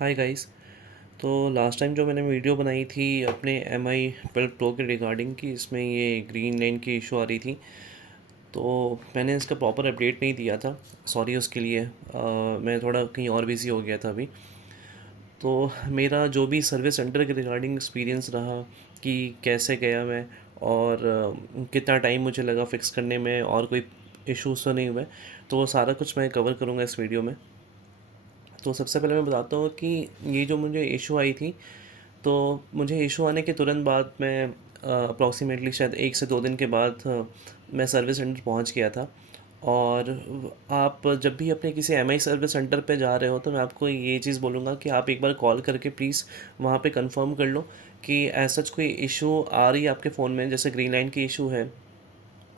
Hi guys. तो last time जो मैंने वीडियो बनाई थी अपने MI 12 Pro के रिगार्डिंग की, इसमें ये ग्रीन लाइन की इशू आ रही थी। तो मैंने इसका प्रॉपर अपडेट नहीं दिया था, सॉरी उसके लिए। मैं थोड़ा कहीं और बिज़ी हो गया था अभी। तो मेरा जो भी सर्विस सेंटर के रिगार्डिंग एक्सपीरियंस रहा कि कैसे गया मैं, और कितना टाइम मुझे लगा फ़िक्स करने में, और कोई इश्यूज़ तो नहीं हुए, तो वो सारा कुछ मैं कवर करूँगा इस वीडियो में। तो सबसे पहले मैं बताता हूँ कि ये जो मुझे इशू आई थी, तो मुझे इशू आने के तुरंत बाद मैं अप्रॉक्सीमेटली शायद 1 से 2 दिन के बाद मैं सर्विस सेंटर पहुंच गया था। और आप जब भी अपने किसी MI सर्विस सेंटर पे जा रहे हो, तो मैं आपको ये चीज़ बोलूँगा कि आप एक बार कॉल करके प्लीज़ वहाँ पे कंफर्म कर लो कि ऐसा कोई इशू आ रही है आपके फ़ोन में, जैसे ग्रीन लाइन की इशू है,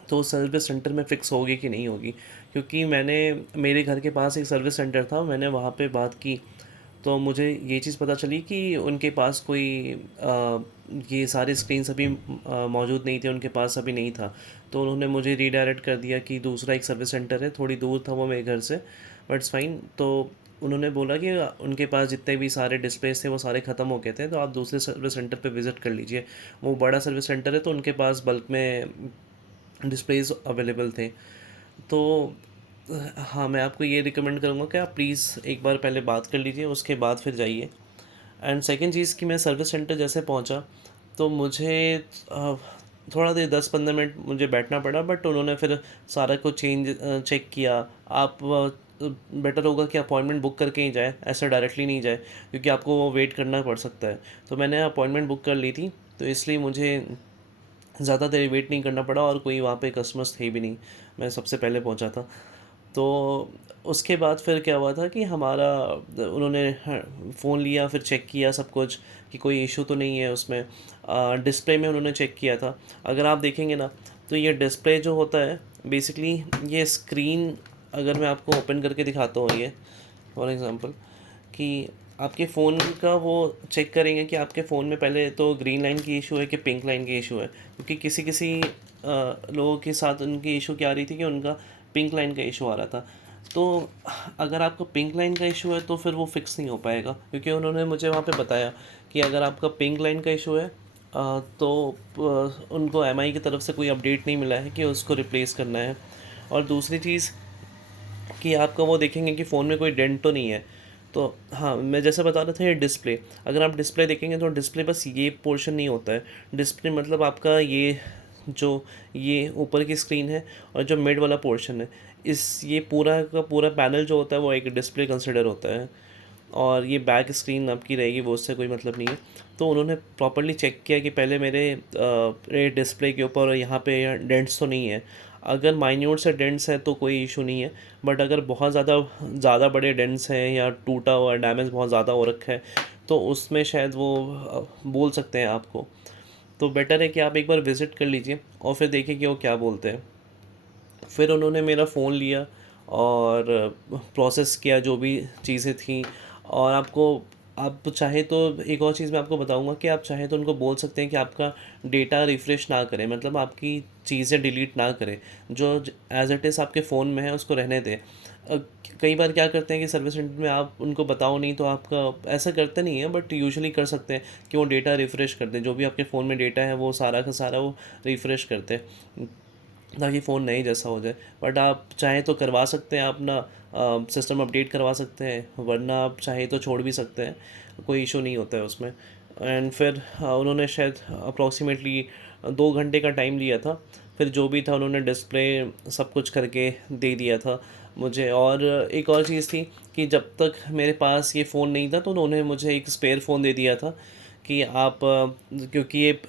तो सर्विस सेंटर में फ़िक्स होगी कि नहीं होगी। क्योंकि मैंने, मेरे घर के पास एक सर्विस सेंटर था, मैंने वहाँ पे बात की, तो मुझे ये चीज़ पता चली कि उनके पास कोई ये सारे स्क्रीन्स अभी मौजूद नहीं थे, उनके पास अभी नहीं था। तो उन्होंने मुझे रीडायरेक्ट कर दिया कि दूसरा एक सर्विस सेंटर है, थोड़ी दूर था वो मेरे घर से, बट इट्स फाइन। तो उन्होंने बोला कि उनके पास जितने भी सारे डिस्प्लेस थे वो सारे ख़त्म हो गए थे, तो आप दूसरे सर्विस सेंटर पे विज़िट कर लीजिए। वो बड़ा सर्विस सेंटर है, तो उनके पास बल्क में डिस्प्लेस अवेलेबल थे। तो हाँ, मैं आपको ये रिकमेंड करूँगा कि आप प्लीज़ एक बार पहले बात कर लीजिए, उसके बाद फिर जाइए। एंड सेकंड चीज़ कि मैं सर्विस सेंटर जैसे पहुँचा, तो मुझे अ, थोड़ा देर 10-15 मिनट मुझे बैठना पड़ा, बट उन्होंने फिर सारा कुछ चेक किया। आप बेटर होगा कि अपॉइंटमेंट बुक करके ही जाए, ऐसे डायरेक्टली नहीं जाए, क्योंकि आपको वेट करना पड़ सकता है। तो मैंने अपॉइंटमेंट बुक कर ली थी, तो इसलिए मुझे ज़्यादा देर वेट नहीं करना पड़ा, और कोई वहाँ पे कस्टमर्स थे भी नहीं, मैं सबसे पहले पहुँचा था। तो उसके बाद फिर क्या हुआ था कि हमारा, उन्होंने फ़ोन लिया, फिर चेक किया सब कुछ कि कोई इशू तो नहीं है उसमें। डिस्प्ले में उन्होंने चेक किया था। अगर आप देखेंगे ना, तो ये डिस्प्ले जो होता है बेसिकली, ये स्क्रीन, अगर मैं आपको ओपन करके दिखाता हूँ ये, फॉर एग्ज़ाम्पल, कि आपके फ़ोन का वो चेक करेंगे कि आपके फ़ोन में पहले तो ग्रीन लाइन की इशू है कि पिंक लाइन की इशू है, क्योंकि किसी किसी लोगों के साथ उनकी इशू क्या आ रही थी कि उनका पिंक लाइन का इशू आ रहा था। तो अगर आपको पिंक लाइन का इशू है तो फिर वो फिक्स नहीं हो पाएगा, क्योंकि उन्होंने मुझे वहाँ पे बताया कि अगर आपका पिंक लाइन का इशू है, तो उनको MI की तरफ से कोई अपडेट नहीं मिला है कि उसको रिप्लेस करना है। और दूसरी चीज़ कि आपका वो देखेंगे कि फ़ोन में कोई डेंट तो नहीं है। तो हाँ, मैं जैसा बता रहा था, ये डिस्प्ले, अगर आप डिस्प्ले देखेंगे तो डिस्प्ले बस ये पोर्शन नहीं होता है। डिस्प्ले मतलब आपका ये जो, ये ऊपर की स्क्रीन है, और जो मिड वाला पोर्शन है, इस ये पूरा का पूरा पैनल जो होता है वो एक डिस्प्ले कंसिडर होता है। और ये बैक स्क्रीन आपकी रहेगी, वो उससे कोई मतलब नहीं है। तो उन्होंने प्रॉपर्ली चेक किया कि पहले मेरे डिस्प्ले के ऊपर यहाँ पे डेंट्स तो नहीं है। अगर माइन्यूट से डेंट्स हैं तो कोई इशू नहीं है, बट अगर बहुत ज़्यादा ज़्यादा बड़े डेंट्स हैं या टूटा हुआ डैमेज बहुत ज़्यादा हो रखा है, तो उसमें शायद वो बोल सकते हैं आपको। तो बेटर है कि आप एक बार विज़िट कर लीजिए और फिर देखिए कि वो क्या बोलते हैं। फिर उन्होंने मेरा फ़ोन लिया और प्रोसेस किया जो भी चीज़ें थी। और आप चाहे तो एक और चीज़ मैं आपको बताऊंगा कि आप चाहे तो उनको बोल सकते हैं कि आपका डेटा रिफ़्रेश ना करें, मतलब आपकी चीज़ें डिलीट ना करें, जो एज़ इट इज़ आपके फ़ोन में है उसको रहने दें। अ, कई बार क्या करते हैं कि सर्विस सेंटर में आप उनको बताओ नहीं, तो आपका ऐसा करते नहीं है, बट यूजुअली कर सकते हैं कि वो डेटा रिफ़्रेश कर दें, जो भी आपके फ़ोन में डेटा है वो सारा का सारा वो रिफ़्रेश करते हैं, ताकि फ़ोन नए जैसा हो जाए। बट आप चाहें तो करवा सकते हैं, अपना सिस्टम अपडेट करवा सकते हैं, वरना आप चाहें तो छोड़ भी सकते हैं, कोई इशू नहीं होता है उसमें। एंड फिर उन्होंने शायद अप्रॉक्सीमेटली 2 घंटे का टाइम लिया था। फिर जो भी था उन्होंने डिस्प्ले सब कुछ करके दे दिया था मुझे। और एक और चीज़ थी कि जब तक मेरे पास ये फ़ोन नहीं था, तो उन्होंने मुझे एक स्पेयर फ़ोन दे दिया था कि आप क्योंकि ये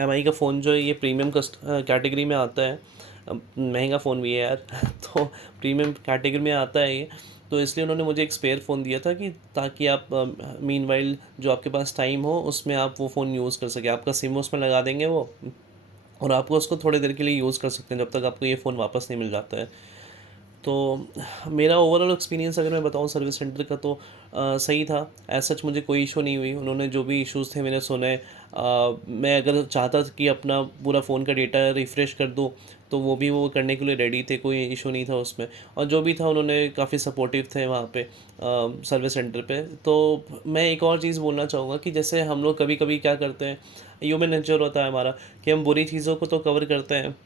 MI का फ़ोन जो है ये प्रीमियम कस्ट कैटेगरी में आता है। महंगा फ़ोन भी है यार तो प्रीमियम कैटेगरी में आता है ये। तो इसलिए उन्होंने मुझे एक स्पेयर फ़ोन दिया था कि ताकि आप मीनवाइल जो आपके पास टाइम हो उसमें आप वो फ़ोन यूज़ कर सकें, आपका सिम उसमें लगा देंगे वो, और आपको उसको थोड़ी देर के लिए यूज़ कर सकते हैं जब तक आपको ये फ़ोन वापस नहीं मिल जाता है। तो मेरा ओवरऑल एक्सपीरियंस अगर मैं बताऊँ सर्विस सेंटर का, तो सही था। एज सच मुझे कोई इशू नहीं हुई। उन्होंने जो भी इश्यूज़ थे मैंने सुने। मैं अगर चाहता कि अपना पूरा फ़ोन का डेटा रिफ़्रेश कर दूँ, तो वो भी वो करने के लिए रेडी थे, कोई इशू नहीं था उसमें। और जो भी था उन्होंने काफ़ी सपोर्टिव थे वहाँ पे सर्विस सेंटर पे। तो मैं एक और चीज़ बोलना चाहूँगा कि जैसे हम लोग कभी कभी क्या करते हैं, ह्यूमन नेचर होता है हमारा, कि हम बुरी चीज़ों को तो कवर करते हैं,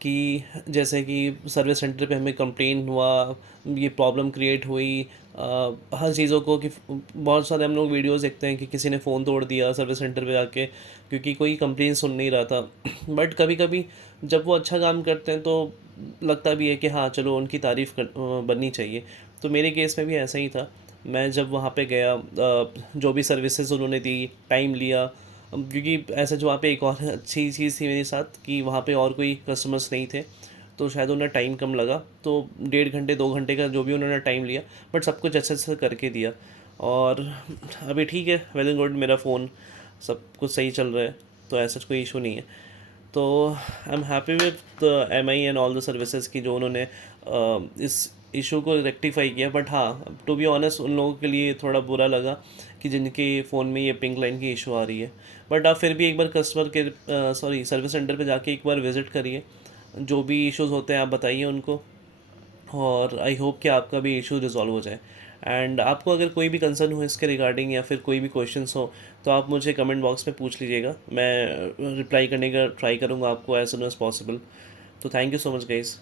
कि जैसे कि सर्विस सेंटर पे हमें कंप्लेन हुआ, ये प्रॉब्लम क्रिएट हुई, हर चीज़ों को कि बहुत सारे हम लोग वीडियोस देखते हैं कि किसी ने फ़ोन तोड़ दिया सर्विस सेंटर पे जाके क्योंकि कोई कंप्लेन सुन नहीं रहा था। बट कभी कभी जब वो अच्छा काम करते हैं तो लगता भी है कि हाँ चलो उनकी बननी चाहिए। तो मेरे केस में भी ऐसा ही था। मैं जब वहाँ पे गया, जो भी सर्विसेज उन्होंने दी, टाइम लिया, क्योंकि ऐसा जो वहाँ पे एक और अच्छी चीज़ थी मेरे साथ कि वहाँ पे और कोई कस्टमर्स नहीं थे, तो शायद उन्हें टाइम कम लगा, तो 1.5 घंटे 2 घंटे का जो भी उन्होंने टाइम लिया, बट सब कुछ अच्छे से करके दिया। और अभी ठीक है, वेल एंड गुड, मेरा फ़ोन सब कुछ सही चल रहा है, तो ऐसा कोई इशू नहीं है। तो I am happy with the M I and all the services की जो उन्होंने इस इशू को रेक्टिफाई किया। बट हाँ, टू बी ऑनेस्ट उन लोगों के लिए थोड़ा बुरा लगा कि जिनके फ़ोन में ये पिंक लाइन की इशू आ रही है। बट आप फिर भी एक बार कस्टमर के सॉरी सर्विस सेंटर पे जाके एक बार विज़िट करिए, जो भी इश्यूज़ होते हैं आप बताइए उनको, और आई होप कि आपका भी इशू रिजॉल्व हो जाए। एंड आपको अगर कोई भी कंसर्न हो इसके रिगार्डिंग या फिर कोई भी क्वेश्चंस हो, तो आप मुझे कमेंट बॉक्स में पूछ लीजिएगा। मैं रिप्लाई करने का ट्राई करूँगा आपको एज सुन एज पॉसिबल। तो thank you so much guys.